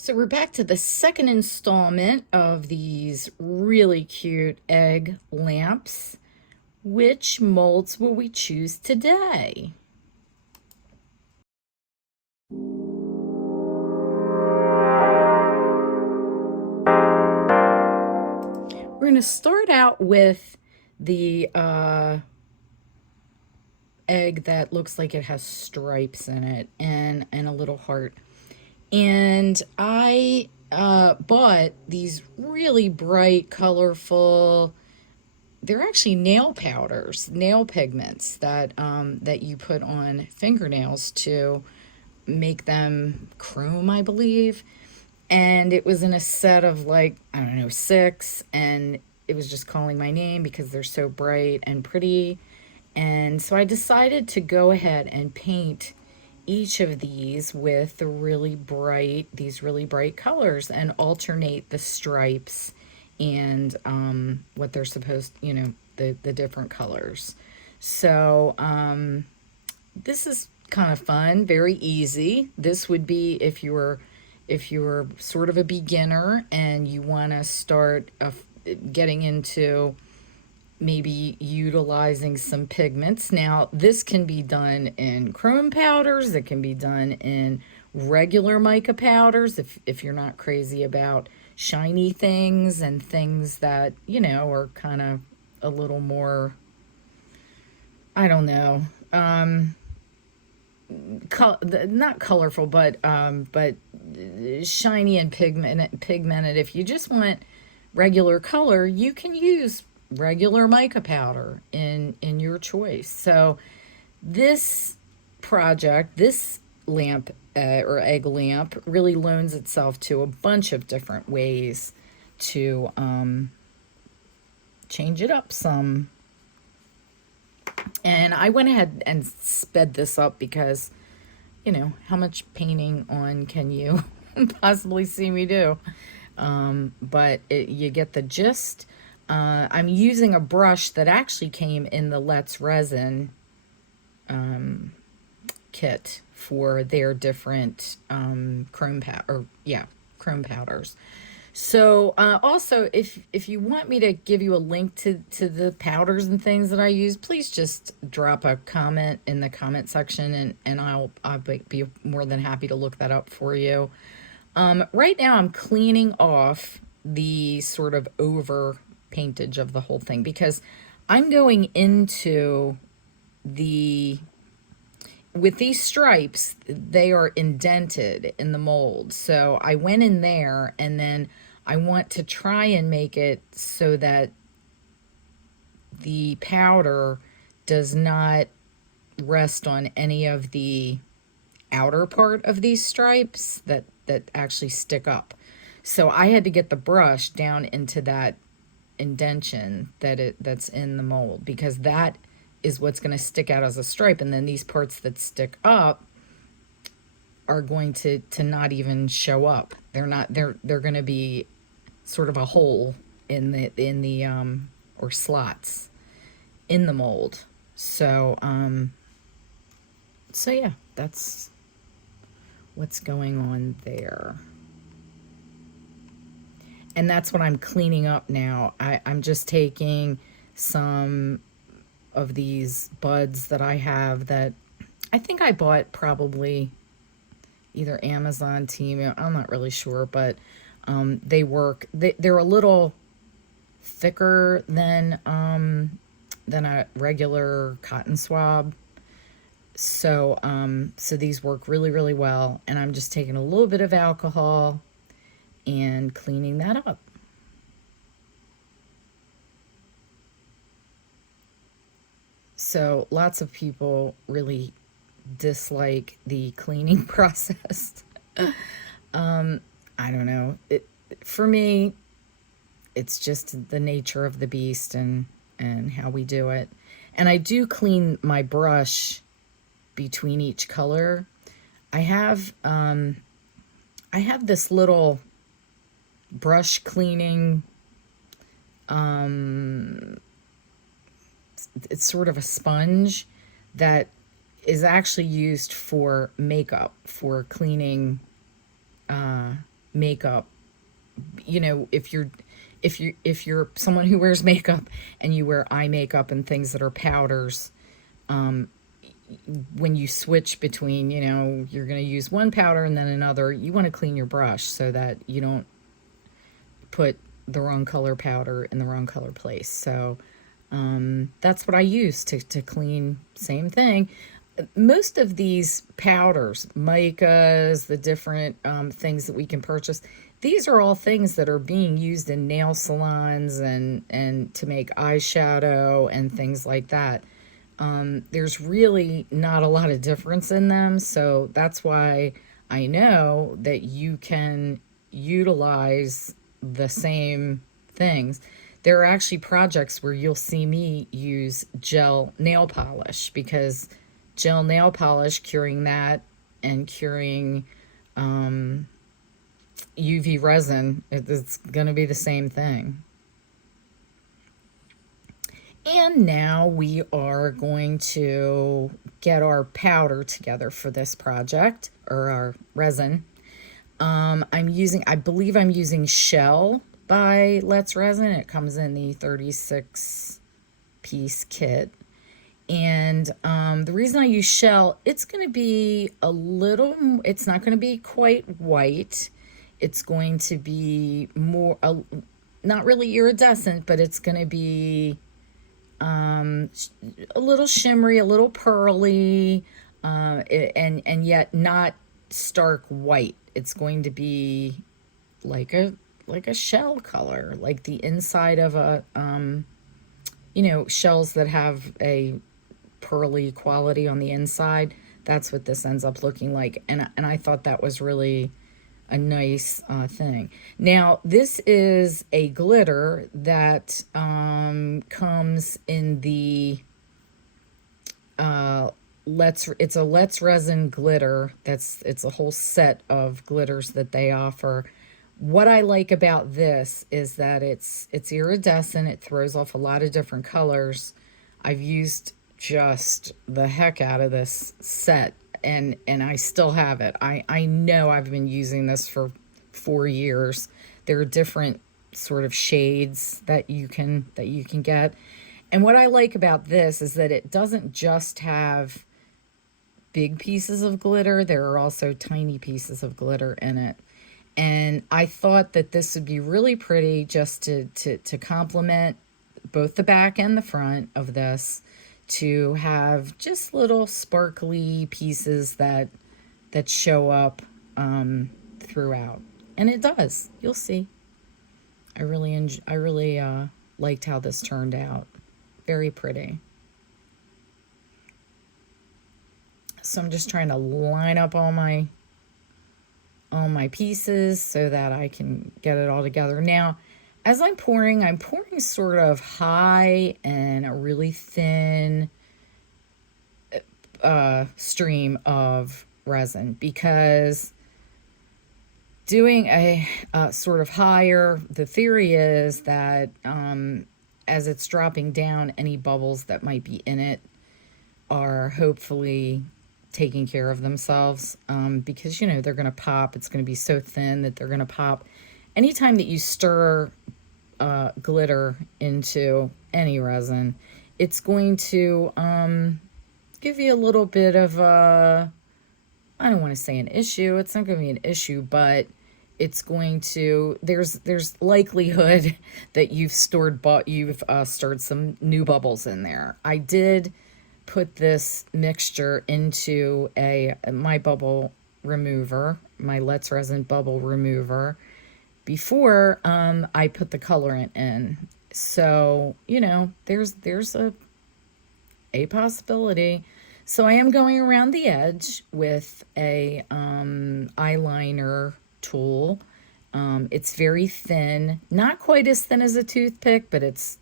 So we're back to the second installment of these really cute egg lamps. Which molds will we choose today? We're going to start out with the egg that looks like it has stripes in it and a little heart. And I bought these really bright, colorful, they're actually nail powders, nail pigments that you put on fingernails to make them chrome, I believe. And it was in a set of, like, I don't know, six, and it was just calling my name because they're so bright and pretty. And so I decided to go ahead and paint each of these with these really bright colors and alternate the stripes and what they're supposed, the different colors. So this is kind of fun, very easy. This would be if you're sort of a beginner and you want to start getting into maybe utilizing some pigments. Now, this can be done in chrome powders, it can be done in regular mica powders if you're not crazy about shiny things and things that, are kind of a little more, I don't know, not colorful, but shiny and pigmented. If you just want regular color, you can use regular mica powder in your choice. So this project, this lamp or egg lamp, really loans itself to a bunch of different ways to change it up some. And I went ahead and sped this up because, how much painting on can you possibly see me do? But you get the gist. I'm using a brush that actually came in the Let's Resin kit for their different chrome powders. So also, if you want me to give you a link to the powders and things that I use, please just drop a comment in the comment section, and I'll be more than happy to look that up for you. Right now, I'm cleaning off the sort of over paintage of the whole thing because I'm going into with these stripes, they are indented in the mold. So I went in there, and then I want to try and make it so that the powder does not rest on any of the outer part of these stripes that actually stick up. So I had to get the brush down into that indentation that's in the mold, because that is what's going to stick out as a stripe, and then these parts that stick up are going to not even show up. They're going to be sort of a hole in the or slots in the mold. So yeah, that's what's going on there. And that's what I'm cleaning up now. I'm just taking some of these buds that I have that I think I bought probably either Amazon, Temu, I'm not really sure, but they work. They're a little thicker than a regular cotton swab. So so these work really, really well. And I'm just taking a little bit of alcohol and cleaning that up. So lots of people really dislike the cleaning process. I don't know. For me, it's just the nature of the beast and how we do it. And I do clean my brush between each color. I have this little brush cleaning, it's sort of a sponge that is actually used for makeup, for cleaning makeup, you know, if you're someone who wears makeup and you wear eye makeup and things that are powders, when you switch between, you know, you're going to use one powder and then another, you want to clean your brush so that you don't put the wrong color powder in the wrong color place. So that's what I use to clean. Same thing. Most of these powders, micas, the different things that we can purchase, these are all things that are being used in nail salons and to make eyeshadow and things like that. There's really not a lot of difference in them, so that's why I know that you can utilize the same things. There are actually projects where you'll see me use gel nail polish, because gel nail polish, curing that and curing UV resin, it's going to be the same thing. And now we are going to get our powder together for this project, or our resin. I believe I'm using Shell by Let's Resin. It comes in the 36 piece kit. And the reason I use Shell, it's going to be it's not going to be quite white. It's going to be more, not really iridescent, but it's going to be a little shimmery, a little pearly, and yet not stark white. It's going to be like a shell color, like the inside of a you know, shells that have a pearly quality on the inside. That's what this ends up looking like, and I thought that was really a nice thing. Now, this is a glitter that comes in the it's a Let's Resin glitter. It's a whole set of glitters that they offer. What I like about this is that it's iridescent. It throws off a lot of different colors. I've used just the heck out of this set, and I still have it. I know I've been using this for 4 years. There are different sort of shades that you can get. And what I like about this is that it doesn't just have big pieces of glitter. There are also tiny pieces of glitter in it. And I thought that this would be really pretty just to complement both the back and the front of this, to have just little sparkly pieces that show up throughout. And it does. You'll see. I really liked how this turned out. Very pretty. So I'm just trying to line up all my pieces so that I can get it all together. Now, as I'm pouring sort of high and a really thin stream of resin, because doing a sort of higher, the theory is that as it's dropping down, any bubbles that might be in it are hopefully taking care of themselves, because, you know, they're going to pop. It's going to be so thin that they're going to pop. Anytime that you stir glitter into any resin, it's going to give you a little bit of a, I don't want to say an issue. It's not going to be an issue, but it's going to, there's likelihood that you've stirred some new bubbles in there. I did put this mixture into my bubble remover, my Let's Resin bubble remover, before I put the colorant in. So, you know, there's a possibility. So I am going around the edge with a eyeliner tool. It's very thin, not quite as thin as a toothpick, but it's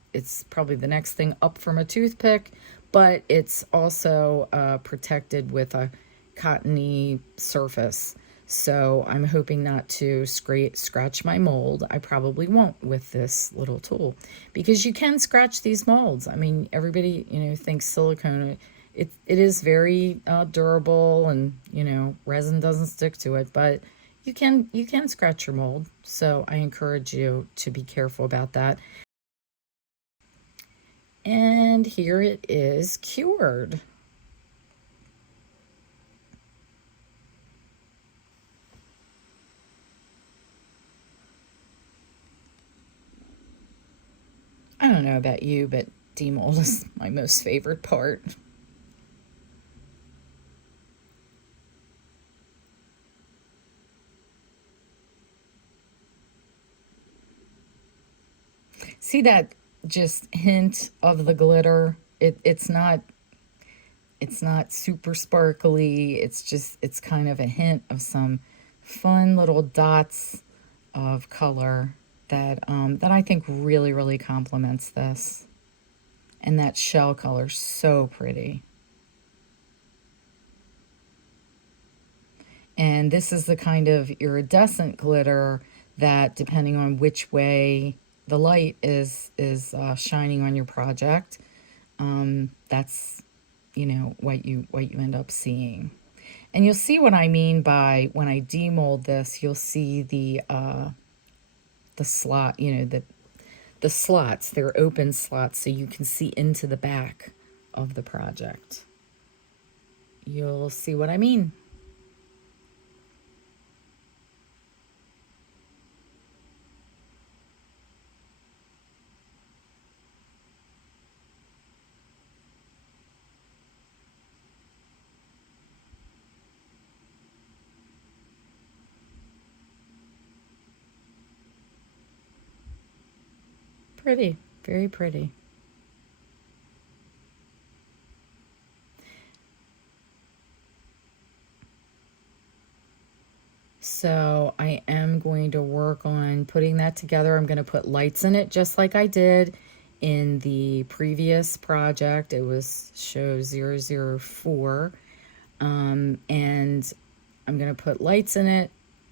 probably the next thing up from a toothpick, but it's also protected with a cottony surface. So I'm hoping not to scratch my mold. I probably won't with this little tool, because you can scratch these molds. I mean, everybody, you know, thinks silicone, it is very durable, and, you know, resin doesn't stick to it, but you can scratch your mold, so I encourage you to be careful about that. And here it is cured. I don't know about you, but demold is my most favorite part. See that just hint of the glitter? It's not super sparkly. It's kind of a hint of some fun little dots of color that I think really, really complements this. And that shell color, so pretty. And this is the kind of iridescent glitter that, depending on which way the light is shining on your project, that's what you end up seeing. And you'll see what I mean by when I demold this. You'll see the slot, the slots. They're open slots, so you can see into the back of the project. You'll see what I mean. Pretty, very pretty. So I am going to work on putting that together. I'm going to put lights in it just like I did in the previous project. It was show 004. And I'm going to put lights in it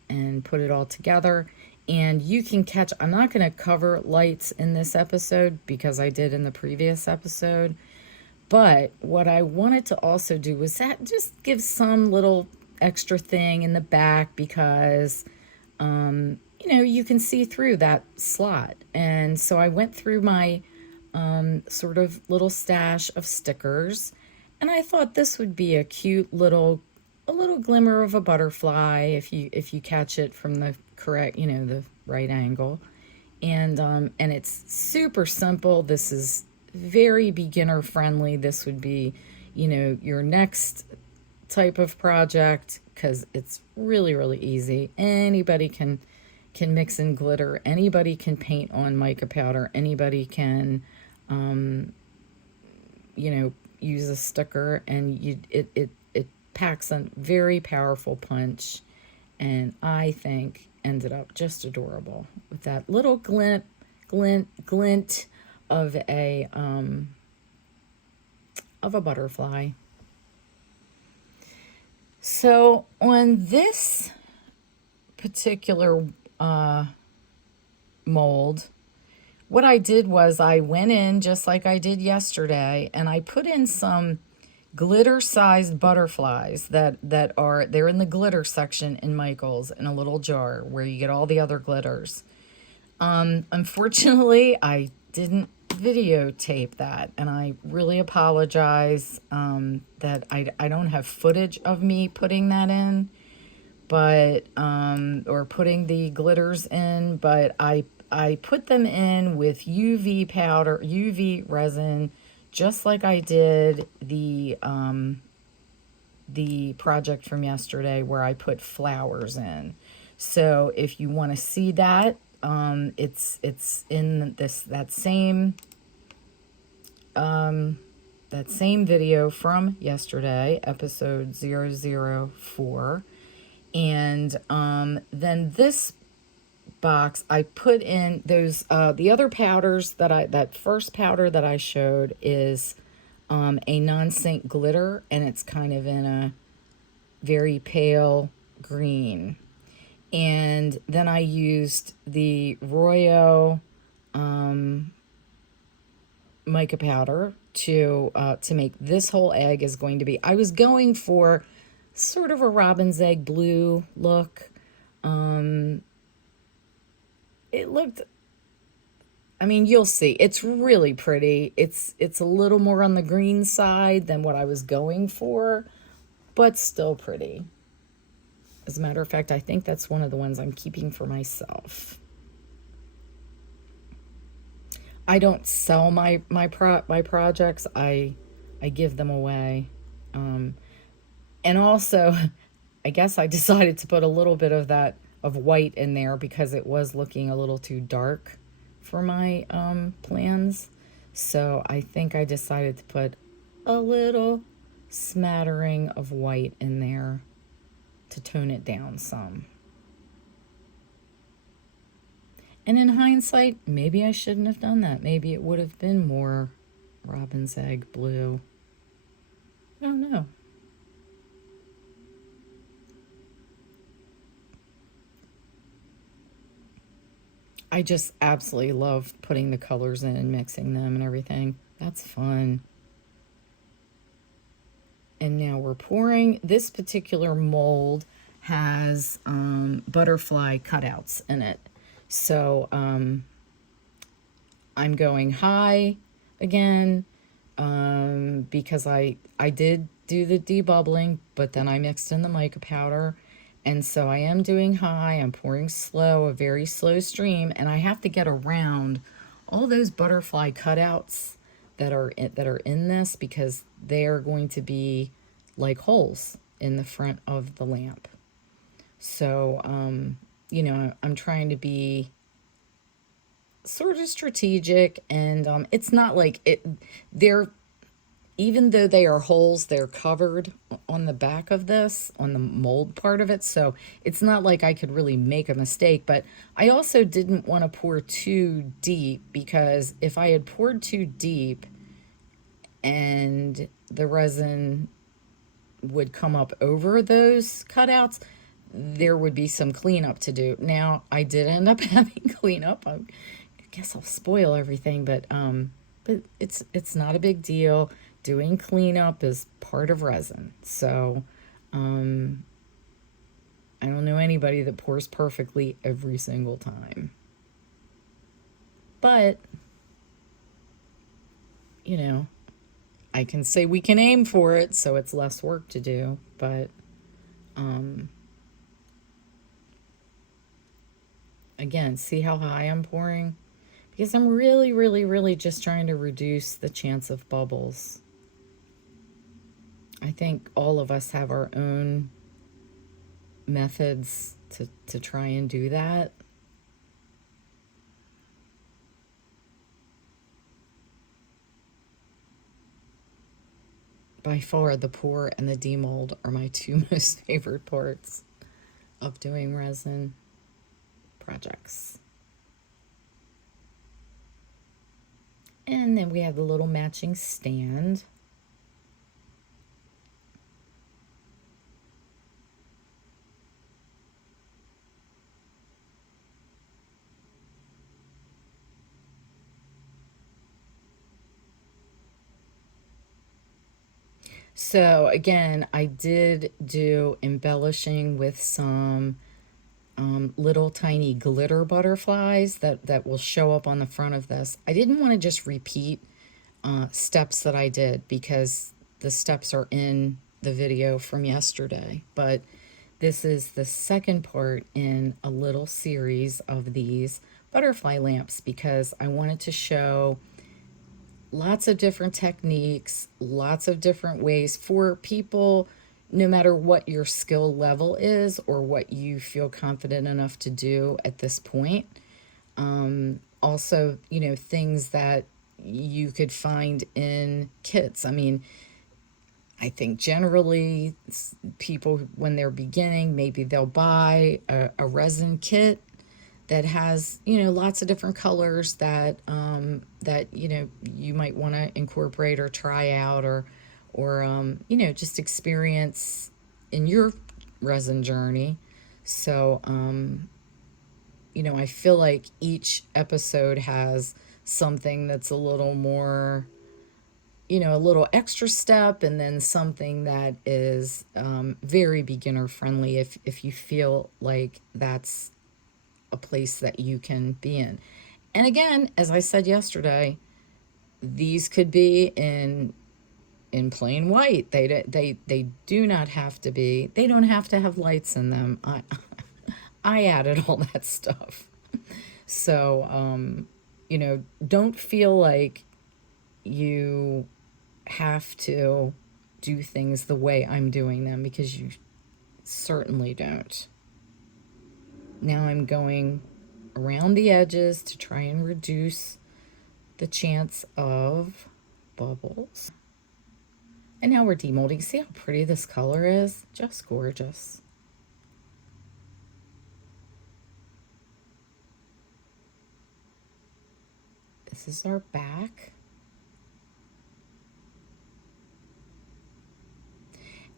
and put it all together. And you can catch, I'm not going to cover lights in this episode because I did in the previous episode. But what I wanted to also do was that just give some little extra thing in the back because, you can see through that slot. And so I went through my sort of little stash of stickers, and I thought this would be a little glimmer of a butterfly if you catch it from the correct, the right angle. And it's super simple. This is very beginner friendly. This would be, your next type of project because it's really, really easy. Anybody can mix in glitter. Anybody can paint on mica powder. Anybody can, use a sticker, and it packs a very powerful punch, and I think ended up just adorable with that little glint of a butterfly. So on this particular mold, what I did was I went in just like I did yesterday, and I put in some glitter-sized butterflies they're in the glitter section in Michael's in a little jar where you get all the other glitters. Unfortunately, I didn't videotape that, and I really apologize that I don't have footage of me putting that in, but or putting the glitters in, but I put them in with UV powder, UV resin, just like I did the project from yesterday where I put flowers in. So if you want to see that, it's in that same video from yesterday, episode 004. And then this box, I put in those the other powders that first powder that I showed is a non-sync glitter, and it's kind of in a very pale green. And then I used the Royo mica powder to make this whole egg is going to be. I was going for sort of a robin's egg blue look, It looked, I mean, you'll see. It's really pretty. It's a little more on the green side than what I was going for, but still pretty. As a matter of fact, I think that's one of the ones I'm keeping for myself. I don't sell my projects. I give them away. Um, and also, I guess I decided to put a little bit of that of white in there because it was looking a little too dark for my plans. So I think I decided to put a little smattering of white in there to tone it down some. And in hindsight, maybe I shouldn't have done that. Maybe it would have been more robin's egg blue. I don't know. I just absolutely love putting the colors in and mixing them and everything. That's fun. And now we're pouring. This particular mold has butterfly cutouts in it. So I'm going high again because I did do the debubbling, but then I mixed in the mica powder. And so I am doing high. I'm pouring slow, a very slow stream, and I have to get around all those butterfly cutouts that are in this because they are going to be like holes in the front of the lamp. So, I'm trying to be sort of strategic, and it's not like it. They're even though they are holes, they're covered on the back of this, on the mold part of it. So it's not like I could really make a mistake. But I also didn't want to pour too deep because if I had poured too deep and the resin would come up over those cutouts, there would be some cleanup to do. Now, I did end up having cleanup. I guess I'll spoil everything, but it's not a big deal. Doing cleanup is part of resin. So, I don't know anybody that pours perfectly every single time. But, you know, I can say we can aim for it, so it's less work to do. But, again, see how high I'm pouring? Because I'm really, really, really just trying to reduce the chance of bubbles. I think all of us have our own methods to try and do that. By far, the pour and the demold are my two most favorite parts of doing resin projects. And then we have the little matching stand. So again, I did do embellishing with some little tiny glitter butterflies that will show up on the front of this. I didn't want to just repeat steps that I did because the steps are in the video from yesterday. But this is the second part in a little series of these butterfly lamps because I wanted to show lots of different techniques, lots of different ways for people, no matter what your skill level is or what you feel confident enough to do at this point. Also, things that you could find in kits. I mean, I think generally people, when they're beginning, maybe they'll buy a resin kit that has lots of different colors that you might want to incorporate or try out or just experience in your resin journey. So I feel like each episode has something that's a little more a little extra step, and then something that is very beginner friendly if you feel like that's a place that you can be in. And again, as I said yesterday, these could be in plain white. They do not have to be. They don't have to have lights in them. I added all that stuff. So don't feel like you have to do things the way I'm doing them, because you certainly don't. Now I'm going around the edges to try and reduce the chance of bubbles. And now we're demolding. See how pretty this color is? Just gorgeous. This is our back.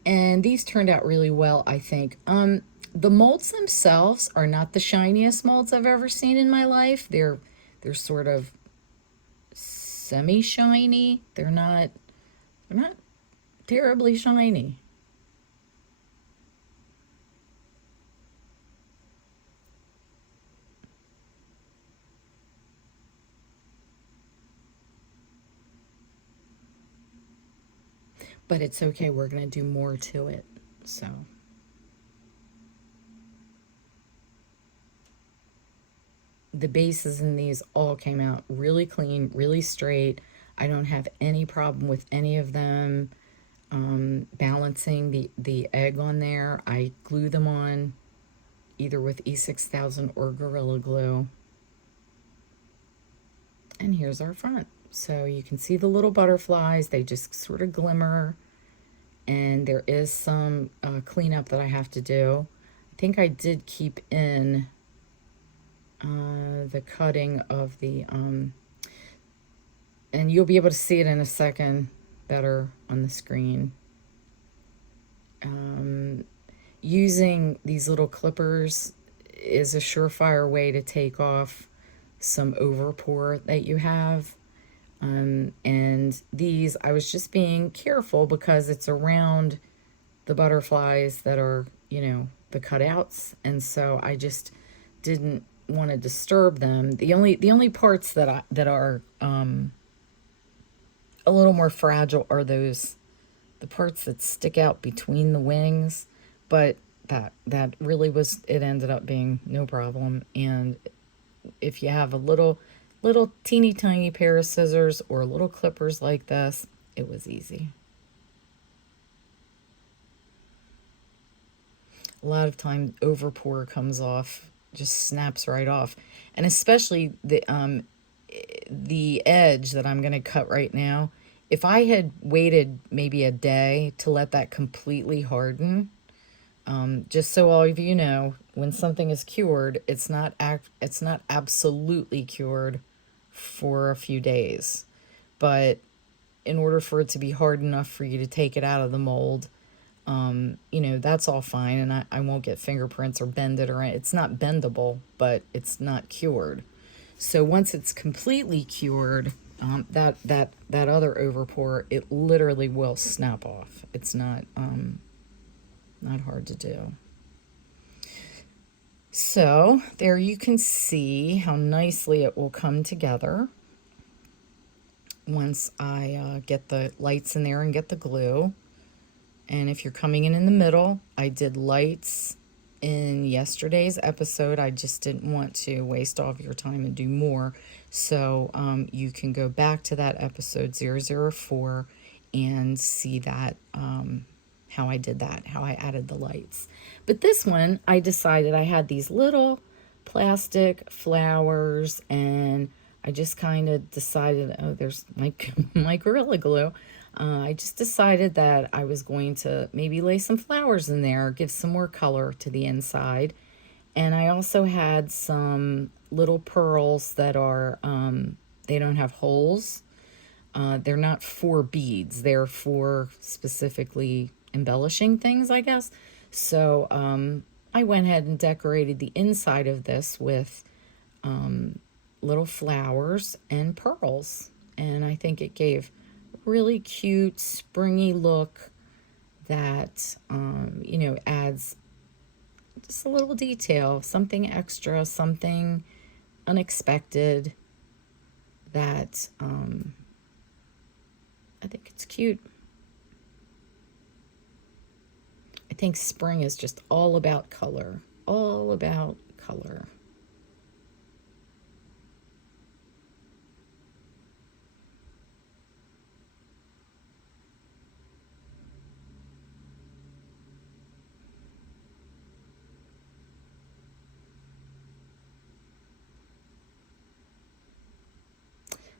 And these turned out really well, I think. The molds themselves are not the shiniest molds I've ever seen in my life. They're sort of semi-shiny. They're not terribly shiny. But it's okay, we're gonna do more to it. So the bases in these all came out really clean, really straight. I don't have any problem with any of them. Balancing the egg on there, I glue them on either with E6000 or Gorilla Glue. And here's our front. So you can see the little butterflies, they just sort of glimmer. And there is some cleanup that I have to do. I think I did keep in the cutting of the, and you'll be able to see it in a second better on the screen. Using these little clippers is a surefire way to take off some overpour that you have. And these, I was just being careful because it's around the butterflies that are, the cutouts. And so I just didn't want to disturb them. The only parts that are a little more fragile are the parts that stick out between the wings. But that really was, it ended up being no problem. And if you have a little teeny tiny pair of scissors or little clippers like this, it was easy. A lot of time overpour comes off, just snaps right off. And especially the edge that I'm going to cut right now, if I had waited maybe a day to let that completely harden, just so all of you know, when something is cured, it's not absolutely cured for a few days. But in order for it to be hard enough for you to take it out of the mold, that's all fine, and I won't get fingerprints or bend it, or it's not bendable, but it's not cured. So once it's completely cured, that other overpour, it literally will snap off. It's not hard to do. So there you can see how nicely it will come together once I get the lights in there and get the glue. And if you're coming in the middle, I did lights in yesterday's episode. I just didn't want to waste all of your time and do more. So you can go back to that episode 004 and see that, how I did that, how I added the lights. But this one, I decided I had these little plastic flowers, and I just kind of decided, oh, there's my Gorilla Glue. I just decided that I was going to maybe lay some flowers in there, give some more color to the inside. And I also had some little pearls that are, they don't have holes. They're not for beads. They're for specifically embellishing things, I guess. So I went ahead and decorated the inside of this with little flowers and pearls. And I think it gave really cute, springy look that, you know, adds just a little detail, something extra, something unexpected that I think it's cute. I think spring is just all about color, all about color.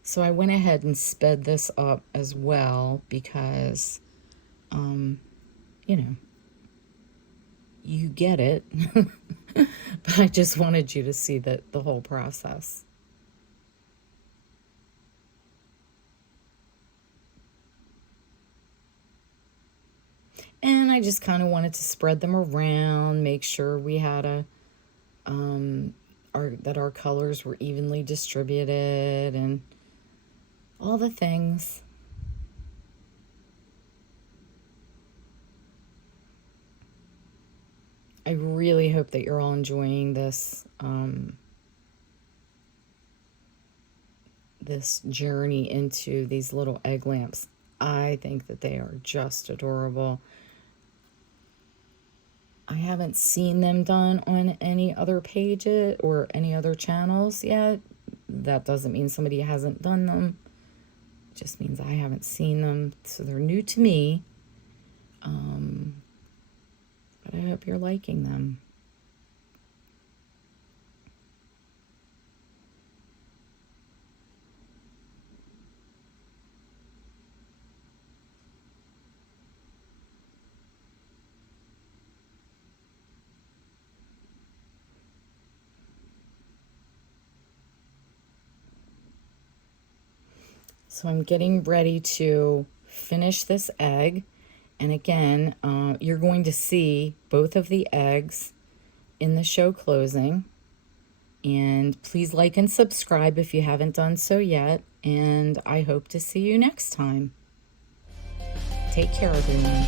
So I went ahead and sped this up as well because, you know, you get it. But I just wanted you to see the whole process. And I just kind of wanted to spread them around, make sure we had that our colors were evenly distributed and all the things. I really hope that you're all enjoying this journey into these little egg lamps. I think that they are just adorable. I haven't seen them done on any other pages or any other channels yet. That doesn't mean somebody hasn't done them. It just means I haven't seen them. So they're new to me. But I hope you're liking them. So I'm getting ready to finish this egg. And again, you're going to see both of the eggs in the show closing. And please like and subscribe if you haven't done so yet. And I hope to see you next time. Take care, everyone.